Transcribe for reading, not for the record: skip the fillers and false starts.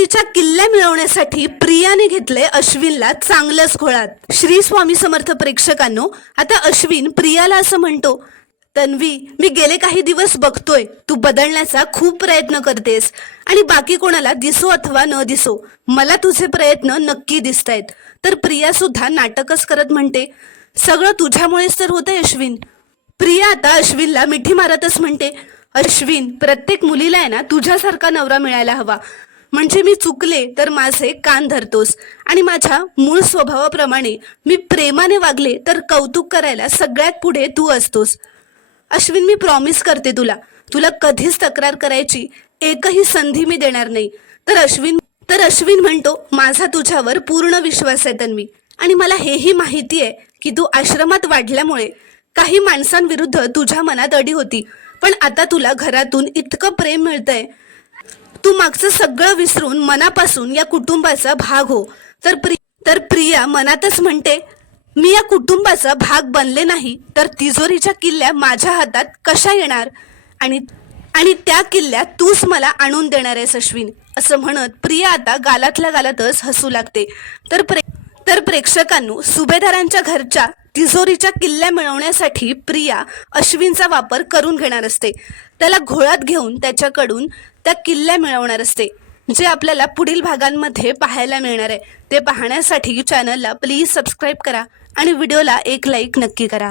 तिजोरीच्या किल्ल्या मिळवण्यासाठी प्रियाने घेतले अश्विनला चांगलंच घोळात। श्री स्वामी समर्थ प्रेक्षकांनो, आता अश्विन प्रियाला असं म्हणतो, तन्वी, मी गेले काही दिवस बघतोय तू बदलण्याचा खूप प्रयत्न करतेस आणि बाकी कोणाला दिसो अथवा न दिसो, मला तुझे प्रयत्न नक्की दिसतायत। तर प्रिया सुद्धा नाटकच करत म्हणते, सगळं तुझ्यामुळेच तर होतंय अश्विन। प्रिया आता अश्विनला मिठी मारतच म्हणते, अश्विन, प्रत्येक मुलीला आहे ना तुझ्यासारखा नवरा मिळायला हवा, म्हणजे मी चुकले तर माझे कान धरतोस आणि माझ्या मूळ स्वभावाप्रमाणे मी प्रेमाने वागले तर कौतुक करायला सगळ्यात पुढे तू असतोस। अश्विन, मी प्रॉमिस करते तुला कधीच तक्रार करायची एकही संधी मी देणार नाही। तर अश्विन म्हणतो, माझा तुझ्यावर पूर्ण विश्वास आहे तन्वी, आणि मला हेही माहिती आहे की तू आश्रमात वाढल्यामुळे काही माणसांविरुद्ध तुझ्या मनात अडी होती, पण आता तुला घरातून इतकं प्रेम मिळतंय, तू मागचं सगळं विसरून मनापासून या कुटुंबाचा भाग हो। तर प्रिया मनातच म्हणते, मी या कुटुंबाचा भाग बनले नाही तर तिजोरीच्या किल्ल्या माझ्या हातात कशा येणार, आणि त्या किल्ल्या तूच मला आणून देणार आहेस अश्विन, असं म्हणत प्रिया आता गालातल्या गालातच हसू लागते। तर प्रेक्षकांनो, सुभेदारांच्या घरच्या तिजोरीच्या किल्ल्या मिळवण्यासाठी प्रिया अश्विनचा वापर करून घेणार असते, त्याला घोळात घेऊन त्याच्याकडून त्या किल्ल्या मिळवणार असते, जे आपल्याला पुढील भागांमध्ये पाहायला मिळणार आहे। ते पाहण्यासाठी चॅनलला प्लीज सबस्क्राईब करा आणि व्हिडिओला एक लाईक नक्की करा।